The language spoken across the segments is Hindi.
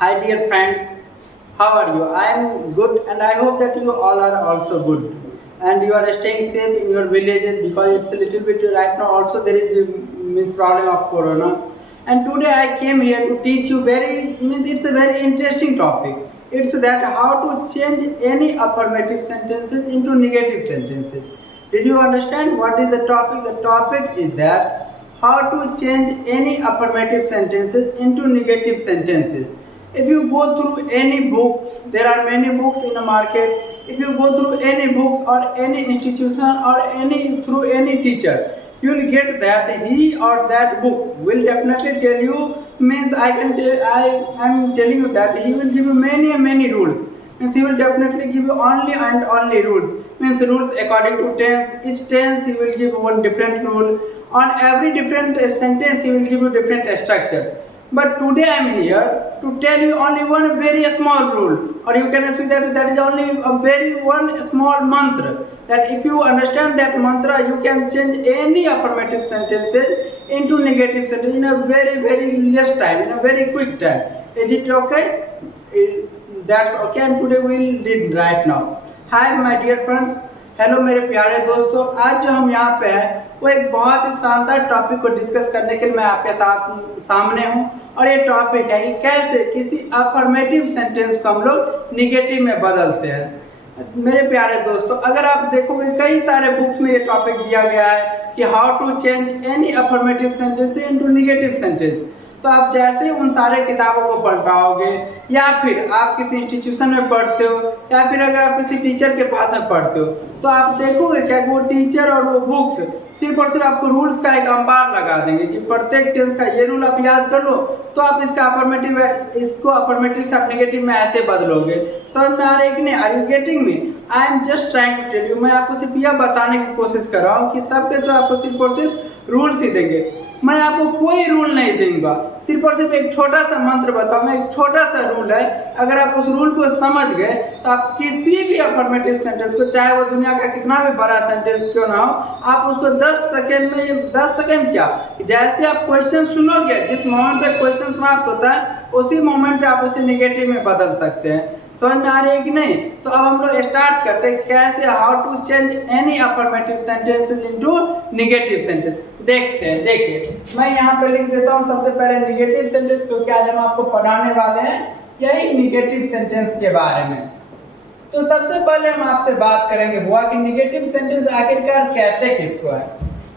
Hi dear friends, how are you? I am good and I hope that you all are also good. And you are staying safe in your villages because it's a little bit right now also there is a problem of corona. And today I came here to teach you it's a very interesting topic. It's that how to change any affirmative sentences into negative sentences. Did you understand what is the topic? The topic is that how to change any affirmative sentences into negative sentences. If you go through any books, there are many books in the market. If you go through any books or any institution or through any teacher, you will get that he or that book will definitely tell you, means I am telling you that he will give you many rules, means he will definitely give you only and only rules, means rules according to tense. Each tense he will give one different rule. On every different sentence he will give you different structure. But today I am here to tell you only one very small rule, or you can see that is only a very one small mantra. That if you understand that mantra, you can change any affirmative sentences into negative sentences in a very less time, in a very quick time. Is it okay? That's okay. And today we will read right now. Hi my dear friends, hello मेरे प्यारे दोस्तों। आज जो हम यहाँ पे हैं वो एक बहुत ही शानदार टॉपिक को डिस्कस करने के लिए मैं आपके साथ सामने हूँ। और ये टॉपिक है कि कैसे किसी अफर्मेटिव सेंटेंस को हम लोग निगेटिव में बदलते हैं। मेरे प्यारे दोस्तों, अगर आप देखोगे कई सारे बुक्स में ये टॉपिक दिया गया है कि how to change any affirmative sentence into negative sentence. तो आप जैसे उन सारे किताबों को पढ़ पाओगे, या फिर आप किसी इंस्टीट्यूशन में पढ़ते हो, या फिर अगर आप किसी टीचर के पास में पढ़ते हो, तो आप देखोगे क्या वो टीचर और वो बुक्स सिर्फ और सिर्फ आपको रूल्स का एक अंबार लगा देंगे कि प्रत्येक टेंस का ये रूल आप याद कर लो तो आप इसका अफर्मेटिव है, इसको अफर्मेटिव से आप नेगेटिव में ऐसे बदलोगे। समझ में आ रहा है कि नहीं? Are you getting me? I am just trying to tell you. मैं आपको सिर्फ यह बताने की कोशिश कर रहा हूँ कि सबके सब आपको सिर्फ और सिर्फ रूल्स ही देंगे। मैं आपको कोई रूल नहीं दूंगा, सिर्फ और सिर्फ एक छोटा सा मंत्र बताऊंगा, एक छोटा सा रूल है। अगर आप उस रूल को समझ गए तो आप किसी भी अफर्मेटिव सेंटेंस को, चाहे वो दुनिया का कितना भी बड़ा सेंटेंस क्यों ना हो, आप उसको 10 सेकेंड में, 10 सेकेंड क्या, जैसे आप क्वेश्चन सुनोगे, जिस मोमेंट पे क्वेश्चन समाप्त होता है उसी मोमेंट पे आप उसे नेगेटिव में बदल सकते हैं। समझ में आ रही है कि नहीं? तो अब हम लोग स्टार्ट करते हैं कैसे how to change any affirmative sentences into negative sentence. देखते हैं। देखिए, मैं यहाँ पे लिख देता हूँ सबसे पहले नेगेटिव सेंटेंस, क्योंकि आज हम आपको पढ़ाने वाले हैं यही नेगेटिव सेंटेंस के बारे में। तो सबसे पहले हम आपसे बात करेंगे हुआ कि नेगेटिव सेंटेंस आखिरकार कहते किसको है।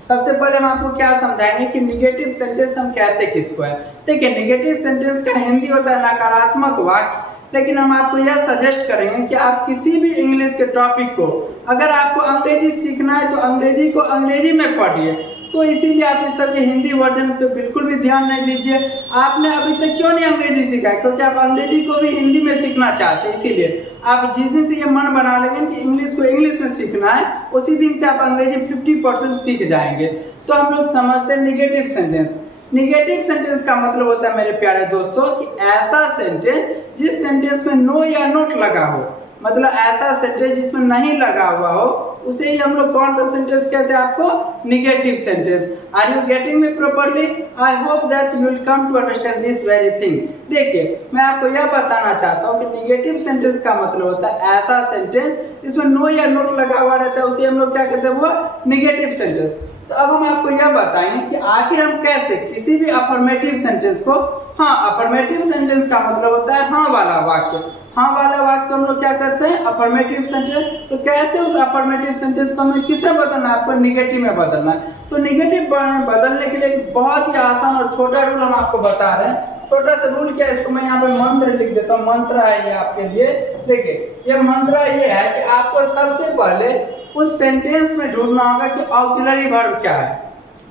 सबसे पहले हम आपको क्या समझाएंगे कि नेगेटिव सेंटेंस हम कहते किसको है। देखिए, नेगेटिव सेंटेंस का हिंदी होता है नकारात्मक वाक्य, लेकिन हम आपको यह सजेस्ट करेंगे कि आप किसी भी इंग्लिश के टॉपिक को, अगर आपको अंग्रेजी सीखना है तो अंग्रेजी को अंग्रेजी में पढ़िए। तो इसीलिए आप इस सबके हिंदी वर्जन पे बिल्कुल भी ध्यान नहीं दीजिए। आपने अभी तक क्यों नहीं अंग्रेजी सीखा है? क्योंकि आप अंग्रेजी को भी हिंदी में सीखना चाहते हैं। इसीलिए आप जिस दिन से ये मन बना लेंगे कि इंग्लिश को इंग्लिश में सीखना है, उसी दिन से आप अंग्रेजी 50% सीख जाएंगे। तो हम लोग समझते हैं नेगेटिव सेंटेंस। नेगेटिव सेंटेंस का मतलब होता है मेरे प्यारे दोस्तों कि ऐसा सेंटेंस जिस सेंटेंस में नो या नोट लगा हो, मतलब ऐसा सेंटेंस जिसमें नहीं लगा हुआ हो, उसे ही हम लोग कौन सा सेंटेंस कहते हैं? आपको negative sentence. Are you getting me properly? I hope that you will come to understand this very thing. देखिए, मैं आपको यह बताना चाहता हूँ कि नेगेटिव सेंटेंस का मतलब होता है ऐसा सेंटेंस जिसमें नो या नोट लगा हुआ रहता है, उसे हम लोग क्या कहते हैं? वो नेगेटिव सेंटेंस। तो अब हम आपको यह बताएंगे कि आखिर हम कैसे किसी भी अफर्मेटिव सेंटेंस को, हाँ, अफर्मेटिव सेंटेंस का मतलब होता है हाँ वाला वाक्य। हाँ वाला वाक्य हम लोग क्या करते हैं? Affirmative sentence. तो कैसे उस अफर्मेटिव सेंटेंस को हमें किस में बदलना है? आपको नेगेटिव में बदलना है। तो नेगेटिव बदलने के लिए एक बहुत ही आसान और छोटा रूल हम आपको बता रहे हैं। छोटा सा रूल क्या है, इसको मैं यहाँ पे मंत्र लिख देता हूँ। मंत्र है ये आपके लिए। देखिए, ये मंत्र ये है कि आपको सबसे पहले उस सेंटेंस में ढूंढना होगा कि ऑक्सिलरी वर्ब क्या है।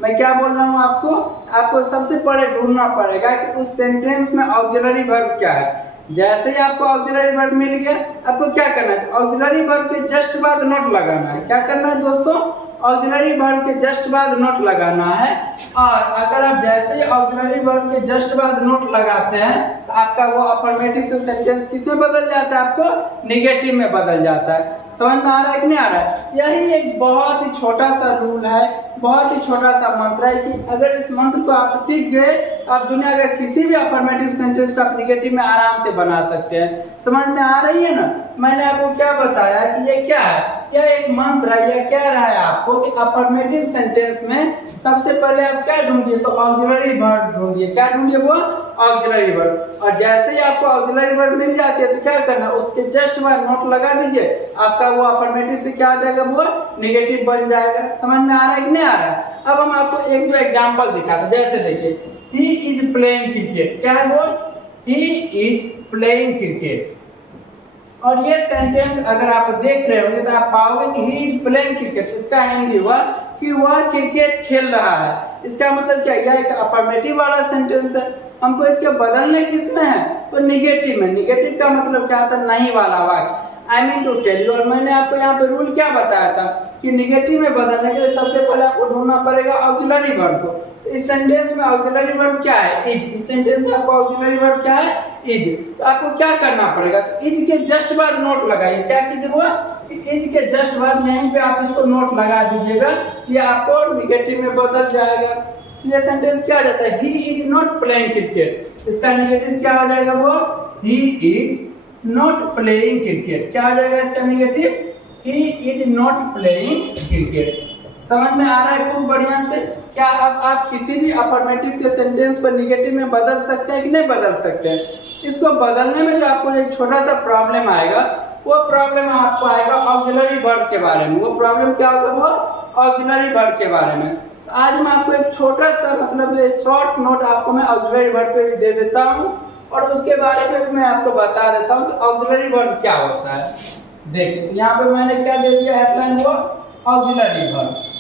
मैं क्या बोल रहा हूँ आपको सबसे पहले ढूंढना पड़ेगा कि उस सेंटेंस में ऑक्सिलरी वर्ब क्या है। जैसे ही आपको ऑक्सिलरी वर्ब मिल गया, आपको क्या करना है? ऑक्सिलरी वर्ब के जस्ट बाद नोट लगाना है। क्या करना है दोस्तों? ऑक्सिलरी वर्ब के जस्ट बाद नोट लगाना है। और अगर आप जैसे ही ऑक्सिलरी वर्ब के जस्ट बाद नोट लगाते हैं तो आपका वो अफर्मेटिव से सेंटेंस किस में बदल जाता है? आपको नेगेटिव में बदल जाता है। समझ में आ रहा है कि नहीं आ रहा है? यही एक बहुत ही छोटा सा रूल है बहुत ही छोटा सा मंत्र है कि अगर इस मंत्र को आप सीख गए तो आप दुनिया के किसी भी अफर्मेटिव सेंटेंस को आप निगेटिव में आराम से बना सकते हैं। समझ में आ रही है ना? मैंने आपको क्या बताया कि ये क्या है, यह एक मंत्र है। यह कह रहा है आपको कि अफर्मेटिव सेंटेंस में सबसे पहले आप क्या ढूंढिए, तो ऑक्सिलरी वर्ब ढूंढिए। क्या ढूंढिए? वो ऑक्सिलरी वर्ब। और जैसे ही आपको ऑक्सिलरी वर्ब मिल जाती है तो क्या करना, उसके जस्ट बाद नोट लगा दीजिए, आपका वो अफर्मेटिव से क्या आ जाएगा, वो निगेटिव बन जाएगा। समझ में आ रहा है कि नहीं आ रहा है? अब हम आपको एक दो एग्जांपल दिखाते हैं। जैसे देखिए, ही इज प्लेइंग क्रिकेट। क्या है वो? He is playing cricket. और ये सेंटेंस अगर आप देख रहे होंगे तो आप पाओगे कि ही इज प्लेइंग क्रिकेट, इसका हिंदी हुआ कि वह क्रिकेट खेल रहा है। इसका मतलब क्या, यह एक अफर्मेटिव वाला सेंटेंस है। हमको इसके बदलने किसमें है, तो निगेटिव में। निगेटिव का मतलब क्या था, नहीं वाला वाक्य। I mean to tell you, और मैंने आपको यहाँ पे रूल क्या बताया था कि निगेटिव में बदलने के लिए सबसे पहले आपको ढूंढना पड़ेगा ऑक्सिलरी वर्ब को। तो इस सेंटेंस में ऑक्सिलरी वर्ब क्या है, इज। इस सेंटेंस में आपको ऑक्सिलरी वर्ब क्या है, इज। तो आपको क्या करना पड़ेगा, तो इज के जस्ट बाद नोट लगाइए। क्या कीजिए वो, इज के जस्ट बाद यहीं पे आप इसको नोट लगा दीजिएगा, ये आपको निगेटिव में बदल जाएगा। तो ये सेंटेंस क्या आ जाता है, he is not playing cricket. इसका निगेटिव क्या आ जाएगा, वो he is not playing cricket. क्या आ जाएगा इसका negative, he is not playing cricket. समझ में आ रहा है खूब बढ़िया से? क्या आप किसी भी अफर्मेटिव के सेंटेंस को निगेटिव में बदल सकते हैं कि नहीं बदल सकते हैं? इसको बदलने में जो आपको एक छोटा सा प्रॉब्लम आएगा, वो प्रॉब्लम आपको आएगा ऑक्सिलरी वर्ब के बारे में। वो प्रॉब्लम क्या होगा, वो ऑक्सिलरी वर्ब के बारे में। तो आज मैं आपको एक छोटा सा मतलब शॉर्ट नोट आपको मैं ऑक्सिलरी वर्ब पे भी दे देता हूँ, और उसके बारे में भी मैं आपको बता देता हूँ कि ऑक्सिलरी वर्ब क्या होता है। देखिए, तो यहाँ पे मैंने क्या दे दिया हेडलाइन, वो ऑक्सिलरी वर्ब।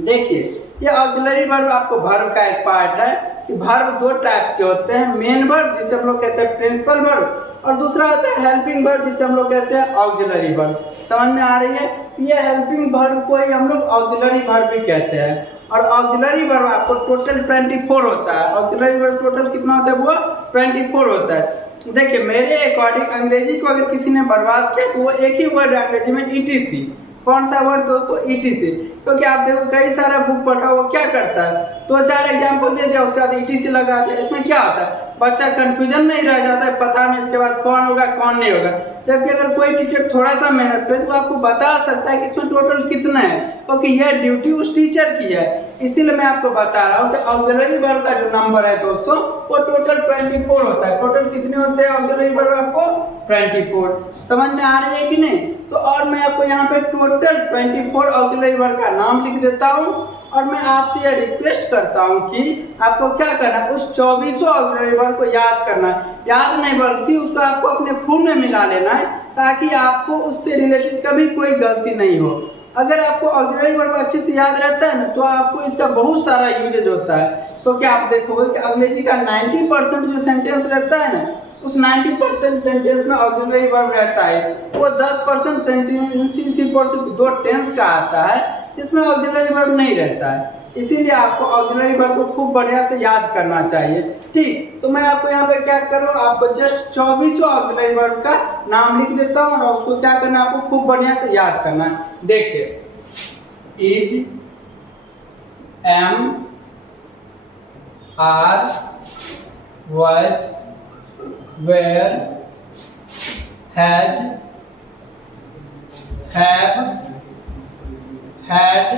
देखिए, ये ऑक्सिलरी वर्ब आपको वर्ब का एक पार्ट है कि वर्ब दो टाइप्स के होते हैं। मेन वर्ब जिसे हम लोग कहते हैं प्रिंसिपल वर्ब, और दूसरा होता है हेल्पिंग वर्ब जिसे हम लोग कहते हैं ऑक्सिलरी वर्ब। समझ में आ रही है? ये हेल्पिंग वर्ब को ही हम लोग ऑक्सिलरी वर्ब भी कहते हैं। और ऑक्सिलरी वर्ब आपको टोटल 24 होता है। ऑक्सिलरी वर्ब टोटल कितना होता है, वो 24 होता है। देखिए, मेरे अकॉर्डिंग अंग्रेजी को अगर किसी ने बर्बाद किया तो वो एक ही वर्ड अंग्रेजी में ईटीसी। कौन सा वर्ड दोस्तों, ईटीसी। क्योंकि आप देखो कई सारा बुक पढ़ा, वो क्या करता है, दो चार एग्जाम्पल दे दिया, उसके बाद ईटीसी लगा दिया। इसमें क्या होता है, बच्चा कंफ्यूजन नहीं रह जाता है, पता नहीं इसके बाद कौन होगा कौन नहीं होगा। जबकि अगर कोई टीचर थोड़ा सा मेहनत करे तो आपको बता सकता है कि इसमें टोटल कितना है, क्योंकि यह ड्यूटी उस टीचर की है। इसीलिए मैं आपको बता रहा हूँ कि ऑक्सिलरी वर्ब का जो नंबर है दोस्तों, वो टोटल 24 होता है। टोटल कितने होते हैं ऑक्सिलरी वर्ब आपको, 24। समझ में आ रही है कि नहीं? तो और मैं आपको यहाँ पे टोटल 24 ऑक्सिलरी वर्ब का नाम लिख देता हूँ, और मैं आपसे यह रिक्वेस्ट करता हूँ कि आपको क्या करना है, उस 24 ऑक्सिलरी वर्ब को याद करना है। याद नहीं बल्कि उसको आपको अपने खून में मिला लेना है, ताकि आपको उससे रिलेटेड कभी कोई गलती नहीं हो। अगर आपको ऑक्सिलरी वर्ब अच्छे से याद रहता है ना, तो आपको इसका बहुत सारा यूजेज होता है। क्योंकि आप देखोगे कि अंग्रेजी का 90% जो सेंटेंस रहता है ना, उस 90% सेंटेंस में ऑक्सिलरी वर्ब रहता है। वो 10% सेंटेंस सिर्फ और सिर्फ दो टेंस का आता है, जिसमें ऑक्सिलरी वर्ब नहीं रहता है। इसीलिए आपको ऑक्सिलरी वर्ब को खूब बढ़िया से याद करना चाहिए। ठीक, तो मैं आपको यहाँ पे क्या करूँ, आपको जस्ट 24 ऑक्सिलरी वर्ब का नाम लिख देता हूँ, और उसको क्या करना है, आपको खूब बढ़िया से याद करना है। देखिए, is, am, are, was, were, has, have, had,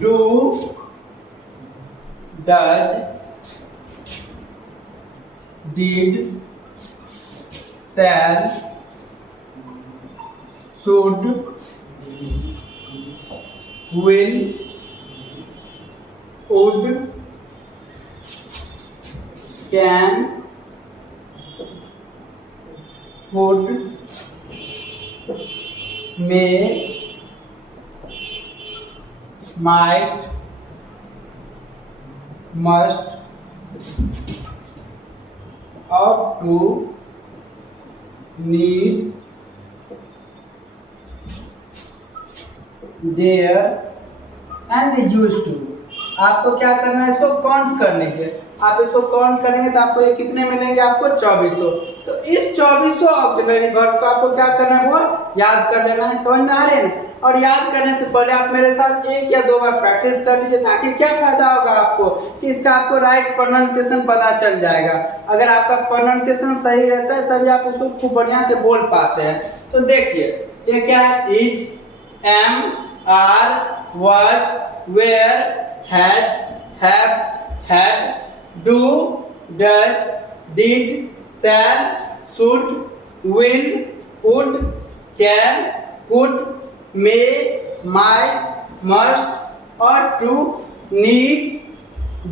do, does, did, shall, should, will, would, can, would, may, might, must, ought to, need, dare and used to। आपको क्या करना है, इसको काउंट कर लीजिए। आप इसको काउंट करेंगे तो आपको ये कितने मिलेंगे, आपको 24। तो इस 2400 ऑक्सिलरी वर्ब को आपको क्या करना है, वो याद कर लेना है। समझ में आ रहे हैं? और याद करने से पहले आप मेरे साथ 1 या 2 बार प्रैक्टिस कर लीजिए, ताकि क्या फायदा होगा आपको कि इसका आपको राइट प्रोनाउंसिएशन पता चल जाएगा। अगर आपका प्रोनाउंसिएशन सही रहता है तभी आप उसको खूब बढ़िया से बोल पाते हैं। तो देखिए ये क्या है, is, am, are, was, were, has, have, had, do, does, did, shall, should, will, would, can, could, may, might, must और to, need,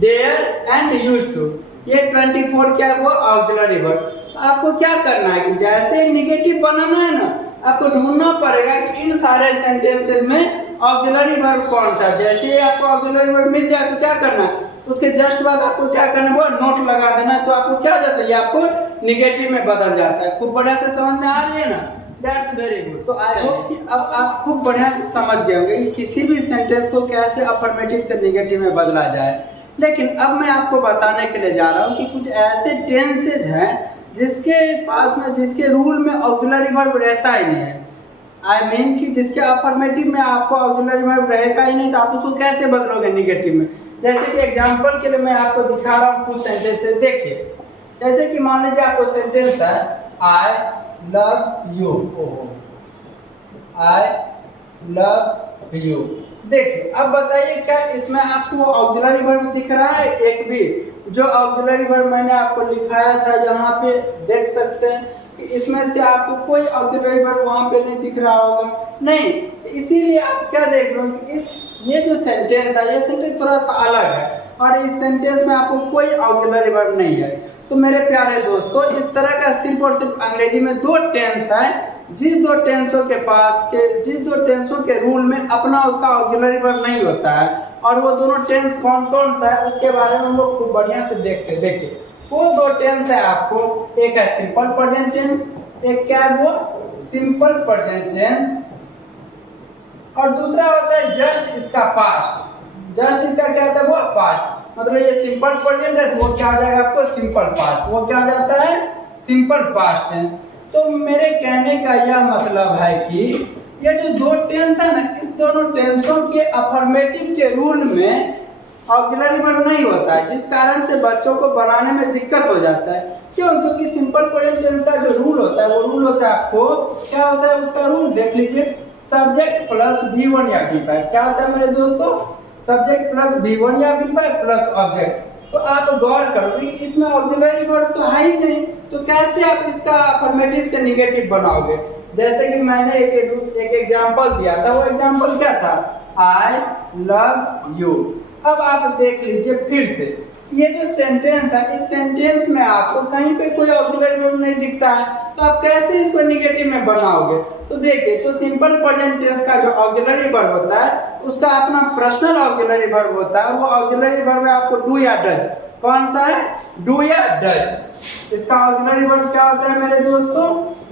dare and used to. ये 24 क्या है, वो ऑक्सिलरी वर्ब। आपको क्या करना है कि जैसे निगेटिव बनाना है ना, आपको ढूंढना पड़ेगा कि इन सारे सेंटेंसेस में ऑक्सिलरी वर्ब कौन सा। जैसे ही आपको ऑक्सिलरी वर्ब मिल जाए तो क्या करना है, उसके जस्ट बाद आपको क्या करना है, वो नोट लगा देना है। तो आपको क्या हो जाता है, ये आपको निगेटिव में बदल जाता है। खूब बढ़िया से समझ में आ रही है ना, दैट्स वेरी गुड। तो आई होप कि अब आप खूब बढ़िया से समझ गए होंगे कि किसी भी सेंटेंस को कैसे अफर्मेटिव से निगेटिव में बदला जाए। लेकिन अब मैं आपको बताने के लिए जा रहा हूँ कि कुछ ऐसे टेंसेज हैं जिसके पास में, जिसके रूल में ऑक्सिलरी वर्ब रहता ही नहीं है। आई मीन कि जिसके अफर्मेटिव में आपको ऑक्सिलरी वर्ब रहेगा ही नहीं, तो आप उसको कैसे बदलोगे निगेटिव में। जैसे कि एग्जांपल के लिए मैं आपको दिखा रहा हूँ कुछ सेंटेंसेस। देखिए जैसे कि मान लीजिए आपको सेंटेंस है, I love you, I love you. देखिए अब बताइए क्या इसमें आपको ऑक्सिलरी वर्ब दिख रहा है एक भी। जो ऑक्सिलरी वर्ब मैंने आपको लिखाया था यहाँ पे देख सकते हैं कि इसमें से आपको कोई ऑक्सिलरी वर्ब वहाँ पे नहीं दिख रहा होगा, नहीं। इसीलिए आप क्या देख रहे हो कि इस ये जो सेंटेंस है, ये सेंटेंस थोड़ा सा अलग है और इस सेंटेंस में आपको कोई ऑक्सिलरी वर्ब नहीं है। तो मेरे प्यारे दोस्तों, इस तरह का सिर्फ और सिर्फ अंग्रेजी में 2 टेंस है, जिस 2 टेंसों के रूल में अपना उसका ऑक्सिलरी वर्ब नहीं होता है। और वो दोनों टेंस कौन कौन सा है उसके बारे में हम लोग खूब बढ़िया से देखते। देखिए वो 2 टेंस है आपको, एक है सिंपल प्रेजेंट टेंस, एक क्या है वो सिंपल प्रेजेंट टेंस, और दूसरा होता है जस्ट इसका पास्ट। जस्ट इसका क्या होता है, वो पास्ट। मतलब ये सिंपल प्रेजेंट है तो वो क्या हो जाएगा आपको सिंपल पास्ट, वो क्या हो जाता है सिंपल पास्ट टेंस। तो मेरे कहने का यह मतलब है कि ये जो 2 टेंस है ना, इस दोनों टेंसों के अफर्मेटिव के रूल में ऑक्सिलरी वर्ब नहीं होता है, जिस कारण से बच्चों को बनाने में दिक्कत हो जाता है। क्यों? क्योंकि सिंपल प्रेजेंट टेंस का जो रूल होता है वो रूल होता है आपको क्या होता है, उसका रूल देख लीजिए, सब्जेक्ट प्लस V1 या V5। क्या होता है मेरे दोस्तों, सब्जेक्ट प्लस V1 या V5 प्लस ऑब्जेक्ट। तो आप गौर करोगे कि इसमें ऑक्सिलरी वर्ब तो है ही नहीं, तो कैसे आप इसका अफर्मेटिव से निगेटिव बनाओगे। जैसे कि मैंने एक एग्जांपल दिया था, वो एग्जांपल क्या था, आई लव यू। अब आप देख लीजिए फिर से, ये जो सेंटेंस है, इस सेंटेंस में आपको कहीं पे कोई ऑक्सिलरी वर्ब नहीं दिखता है, तो आप कैसे इसको निगेटिव में बनाओगे। तो देखिए, तो सिंपल प्रेजेंट टेंस का जो ऑक्सिलरी वर्ब होता है उसका अपना पर्सनल ऑक्सिलरी वर्ब होता है। वो ऑक्सिलरी वर्ब है आपको डू या डज। कौन सा है, डू या डज। इसका ऑक्सिलरी वर्ब क्या होता है मेरे दोस्तों,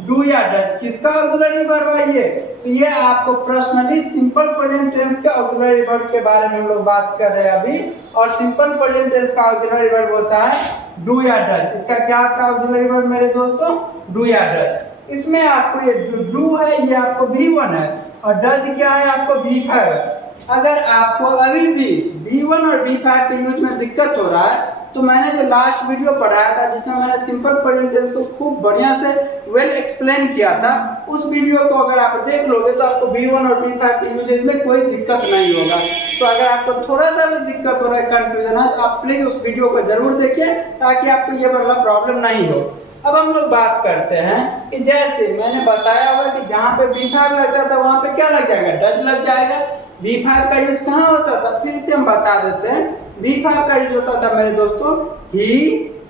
डू या डज। किसका ऑक्सिलरी वर्ब है ये, तो ये आपको पर्सनली सिंपल प्रेजेंट टेंस के ऑक्सिलरी वर्ब के बारे में हम लोग बात कर रहे हैं अभी। और सिंपल प्रेजेंट टेंस का ऑक्सिलरी वर्ब होता है डू या डज। इसका क्या होता है ऑक्सिलरी वर्ब मेरे दोस्तों, डू या डज। इसमें आपको ये जो डू है ये आपको V1 है और डज क्या है आपको V5 है। अगर आपको अभी भी V1 और V5 के यूज में दिक्कत हो रहा है, तो मैंने जो लास्ट वीडियो पढ़ाया था जिसमें मैंने सिंपल प्रेजेंट टेंस को खूब बढ़िया से वेल एक्सप्लेन किया था, उस वीडियो को अगर आप देख लोगे तो आपको V1 और V5 के यूजेज में कोई दिक्कत नहीं होगा। तो अगर आपको थोड़ा सा भी दिक्कत हो रहा है, कंफ्यूजन है, तो आप प्लीज उस वीडियो को जरूर देखिए ताकि आपको ये वाला प्रॉब्लम नहीं हो। अब हम लोग बात करते हैं कि जैसे मैंने बताया हुआ कि जहाँ पे V5 लगता था वहाँ पे क्या लग जाएगा, डज लग जाएगा। V5 का यूज कहाँ होता था, फिर से हम बता देते हैं। V5 का यूज होता था मेरे दोस्तों ही,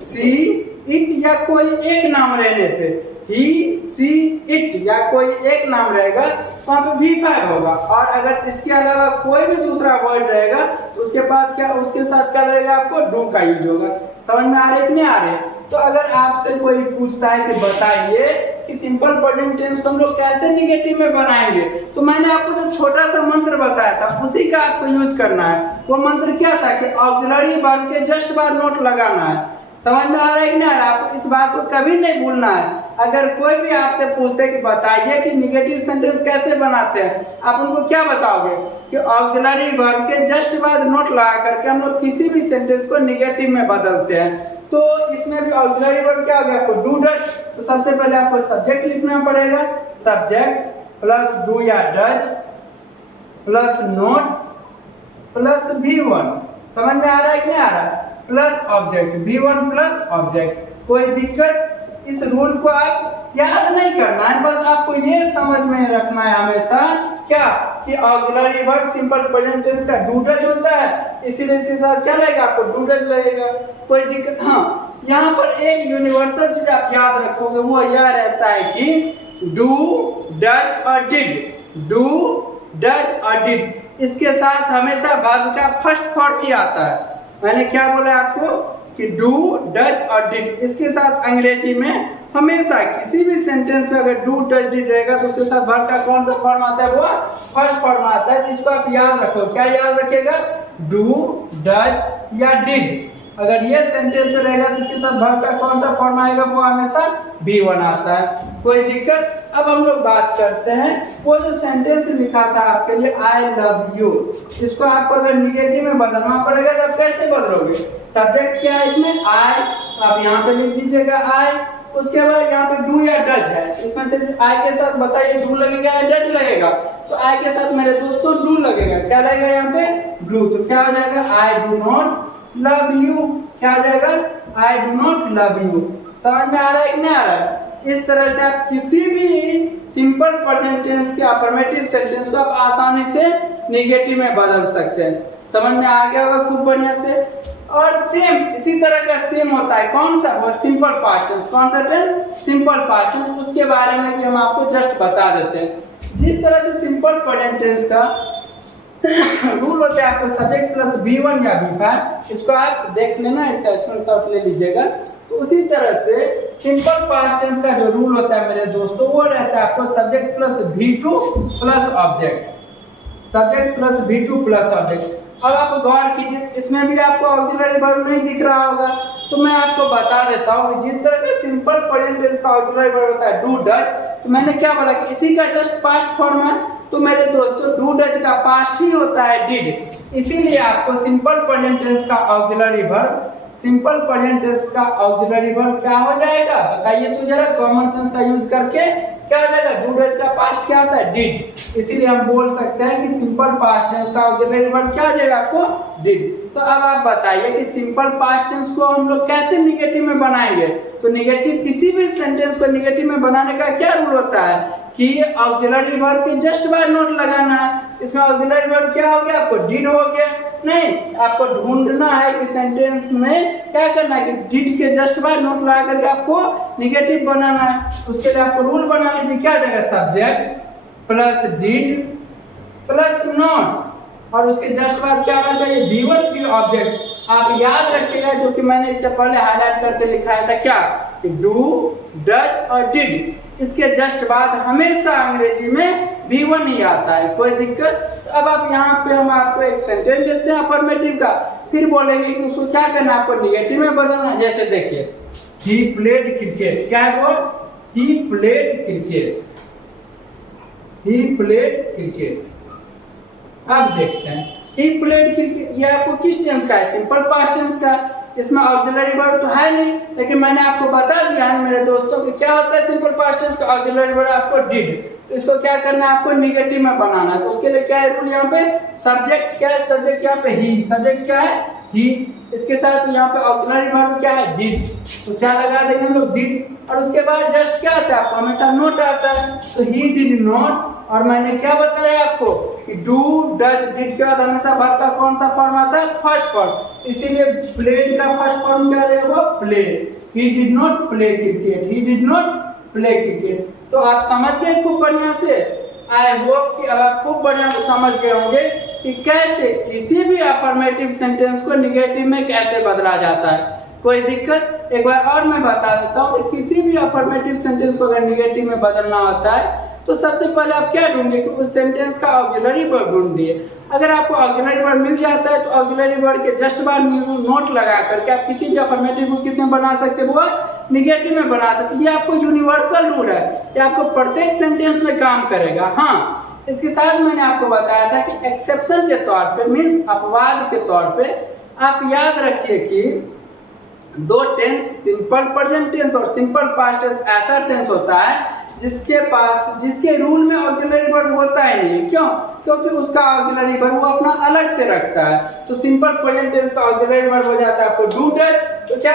सी, इट या कोई एक नाम रहने पे, ही, सी, इट या कोई एक नाम रहेगा वहाँ पे V5 होगा। और अगर इसके अलावा कोई भी दूसरा वर्ड रहेगा तो उसके बाद क्या, उसके साथ क्या रहेगा, आपको डू का यूज होगा। समझ में आ रहे कि नहीं आ रहे। तो अगर आपसे कोई पूछता है कि बताइए कि सिंपल प्रेजेंट टेंस को हम लोग कैसे निगेटिव में बनाएंगे, तो मैंने आपको जो छोटा सा मंत्र बताया था उसी का आपको यूज करना है। वो मंत्र क्या था कि ऑक्सिलरी वर्ब के जस्ट बाद नोट लगाना है। समझ में आ रहा है कि नहीं? आपको इस बात को कभी नहीं भूलना है। अगर कोई भी आपसे पूछते कि बताइए कि निगेटिव सेंटेंस कैसे बनाते हैं, आप उनको क्या बताओगे कि ऑक्सिलरी वर्ब के जस्ट बाद नोट लगा करके हम लोग किसी भी सेंटेंस को निगेटिव में बदलते हैं। तो इसमें भी ऑक्सिलरी वर्ब क्या हो गया, आपको डू डज। तो सबसे पहले आपको सब्जेक्ट लिखना पड़ेगा, सब्जेक्ट प्लस डू या does plus note plus V1। समझ में आ रहा है कि नहीं आ रहा है? Plus object, V1 plus object. कोई दिक्कत? इस रूल को आप याद नहीं करना है, बस आपको ये समझ में रखना है हमेशा क्या कि auxiliary verb simple present tense का डू डज होता है, इसीलिए इसके साथ क्या लगेगा, आपको डू डज लगेगा। कोई दिक्कत? हाँ, यहाँ पर एक यूनिवर्सल चीज आप याद रखोगे, वो यह रहता है कि डू डज और डिड, डू डज और डिड, इसके साथ हमेशा वर्ब का फर्स्ट फॉर्म ही आता है। मैंने क्या बोला आपको कि डू डज और डिड, इसके साथ अंग्रेजी में हमेशा किसी भी सेंटेंस में अगर डू डज डिड रहेगा तो उसके साथ वर्ब का कौन सा फॉर्म आता है, वो फर्स्ट फॉर्म आता है। तो इसको आप याद रखो। क्या याद रखेगा? डू डज या डिड। अगर ये सेंटेंस में रहेगा तो इसके साथ वर्ब का कौन सा फॉर्म आएगा, वो हमेशा V1 आता है। कोई दिक्कत? अब हम लोग बात करते हैं वो जो सेंटेंस लिखा था आपके लिए आई लव यू, इसको आपको अगर निगेटिव में बदलना पड़ेगा तो आप कैसे बदलोगे? सब्जेक्ट क्या है इसमें? आई, आप यहाँ पे लिख दीजिएगा आई। उसके बाद यहाँ पे डू या डज है, इसमें से आई के साथ बताइए डू लगेगा या डज लगेगा? तो आई के साथ मेरे दोस्तों डू लगेगा। क्या लगेगा यहाँ पे? डू। तो क्या हो जाएगा? I do not love you. क्या हो जाएगा? I do not love you. समझ में आ रहा है कि नहीं आ रहा है? इस तरह से आप किसी भी सिंपल प्रेजेंट टेंस के अफर्मेटिव सेंटेंस को आप आसानी से निगेटिव में बदल सकते हैं। समझ में आ गया होगा खूब बढ़िया से। और सेम इसी तरह का सेम होता है, कौन सा? वो सिंपल पास्ट टेंस। कौन सा टेंस? Simple past tense. उसके बारे में भी हम आपको जस्ट बता देते हैं। जिस तरह से सिंपल प्रेजेंट टेंस का रूल होता है, आपको सब्जेक्ट प्लस V1 या V5, इसको आप देख लेना, इसका स्क्रीनशॉट ले लीजिएगा। तो उसी तरह से सिंपल पास्ट टेंस का जो रूल होता है मेरे दोस्तों, वो रहता है आपको subject plus V2 plus object, subject plus V2 plus object. अब आप गौर कीजिए, इसमें भी आपको ऑक्सिलरी वर्ब नहीं दिख रहा होगा, तो मैं आपको बता देता हूँ कि जिस तरह से सिंपल प्रेजेंट टेंस का ऑक्सिलरी वर्ब होता है डू डज, तो मैंने क्या बोला कि इसी का जस्ट पास्ट फॉर्म है। तो मेरे दोस्तों डू डज का पास्ट ही होता है डिड, इसीलिए आपको सिंपल प्रेजेंट टेंस का auxiliary verb, simple present tense का ऑक्सिलरी वर्ब क्या हो जाएगा, बताइए तो जरा कॉमन सेंस का यूज करके। क्या हो जाएगा? डू डज का पास्ट क्या होता है? डिड। इसीलिए हम बोल सकते हैं कि सिंपल पास्ट टेंस का ऑक्सिलरी वर्ब क्या हो जाएगा आपको? डिड। तो अब आप बताइए कि सिंपल पास्ट टेंस को हम लोग कैसे निगेटिव में बनाएंगे? तो निगेटिव, किसी भी सेंटेंस को निगेटिव में बनाने का क्या रूल होता है कि ऑक्सिलरी वर्ब के जस्ट बाद नोट लगाना है। इसमें ऑक्सिलरी वर्ब क्या हो गया? आपको डिड हो गया। नहीं, आपको ढूंढना है कि सेंटेंस में क्या करना है कि डिड के जस्ट बाद नोट लगा करके आपको निगेटिव बनाना है। उसके लिए आपको रूल बना लीजिए। क्या देगा? Subject plus did plus not, और उसके जस्ट बाद क्या होना चाहिए? V1 फिर ऑब्जेक्ट। आप याद रखिएगा जो कि मैंने इससे पहले हाईलाइट करके लिखाया था, क्या कि डू डज और डिड, इसके जस्ट बाद हमेशा अंग्रेजी में V1 ही आता है। कोई दिक्कत? तो अब आप यहाँ पे हम आपको एक सेंटेंस देते हैं अफर्मेटिव का, फिर बोलेंगे कि उसको क्या करना है, आपको निगेटिव में बदलना। जैसे देखिए, ही प्लेड क्रिकेट। क्या है वो? He played cricket, he played cricket. अब देखते हैं ही प्लेड क्रिकेट, ये आपको किस टेंस का है? सिंपल पास्ट टेंस का। इसमें ऑक्सिलरी वर्ब तो है नहीं, लेकिन मैंने आपको बता दिया है मेरे दोस्तों कि क्या होता है सिंपल पास्ट टेंस का ऑक्सिलरी वर्ब आपको डिड। तो इसको क्या करना है? आपको निगेटिव में बनाना है। तो उसके लिए क्या है रूल? यहाँ पे सब्जेक्ट क्या है? सब्जेक्ट यहाँ पे ही, सब्जेक्ट क्या है? ही। इसके साथ यहाँ पे ऑक्सिलरी वर्ब क्या है? डिड। तो क्या लगा देंगे हम लोग? डिड। और उसके बाद जस्ट क्या आता है? आपको हमेशा नोट आता है, तो ही डिड नॉट। और मैंने क्या बताया आपको कि डू डज डिड के बाद हमेशा वर्ब का कौन सा फॉर्म आता है? First form. इसीलिए प्लेड का फर्स्ट फॉर्म क्या रहेगा? Play. He did not play cricket, he did not play cricket. तो आप समझ गए खूब बढ़िया से। आई होप कि अब आप खूब बढ़िया से समझ गए होंगे कि कैसे किसी भी अफर्मेटिव सेंटेंस को निगेटिव में कैसे बदला जाता है। कोई दिक्कत? एक बार और मैं बता देता हूँ कि किसी भी अफर्मेटिव सेंटेंस को अगर निगेटिव में बदलना होता है तो सबसे पहले आप क्या ढूंढिए कि उस सेंटेंस का ऑक्सिलरी वर्ब ढूंढिए। अगर आपको ऑक्सिलरी वर्ब मिल जाता है तो ऑक्सिलरी वर्ब के जस्ट बाद नोट लगा करके आप किसी भी अफर्मेटिव को किसमें बना सकते हैं, वो निगेटिव में बना सकते हैं। ये आपको यूनिवर्सल रूल है, ये आपको प्रत्येक सेंटेंस में काम करेगा। हाँ, इसके साथ मैंने आपको बताया था कि एक्सेप्शन के तौर पे, मीन्स अपवाद के तौर पे आप याद रखिए कि दो टेंस, सिंपल प्रेजेंट टेंस और सिंपल पास्ट टेंस, ऐसा टेंस होता है जिसके रूल में ऑक्सिलरी वर्ब होता ही नहीं। क्यों? क्योंकि उसका ऑक्सिलरी वर्ब वो अपना अलग से रखता है। तो सिंपल प्रेजेंट टेंस का ऑक्सिलरी वर्ब हो जाता है आपको डू डज। तो क्या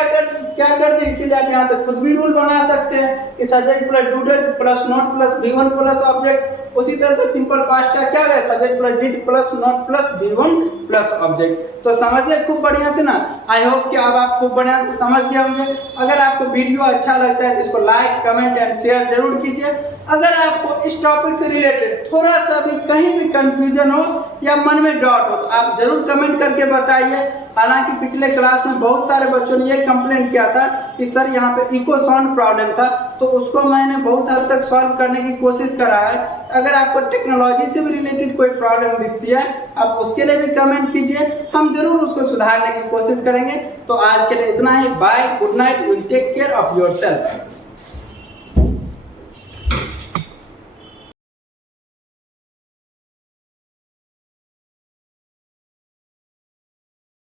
करते, इसीलिए आप यहाँ से खुद भी रूल बना सकते हैं कि subject plus do does plus not plus V1 plus object. उसी तरह से सिंपल पास्ट का क्या है, subject plus did plus not plus V1 plus object. तो समझिए खूब बढ़िया से ना। आई होप कि अब आप खूब बढ़िया से समझ गए होंगे। अगर आपको वीडियो अच्छा लगता है तो इसको लाइक, कमेंट एंड शेयर जरूर कीजिए। अगर आपको इस टॉपिक से रिलेटेड थोड़ा सा भी कहीं भी कंफ्यूजन हो या मन में डाउट हो तो आप जरूर कमेंट करके बताइए। हालांकि पिछले क्लास में बहुत सारे बच्चों ने ये कंप्लेंट किया था कि सर यहाँ पे इको साउंड प्रॉब्लम था, तो उसको मैंने बहुत हद तक सॉल्व करने की कोशिश करा है। अगर आपको टेक्नोलॉजी से भी रिलेटेड कोई प्रॉब्लम दिखती है आप उसके लिए भी कमेंट कीजिए, हम जरूर उसको सुधारने की कोशिश करेंगे। तो आज के लिए इतना ही। Bye, good night, will take care of yourself.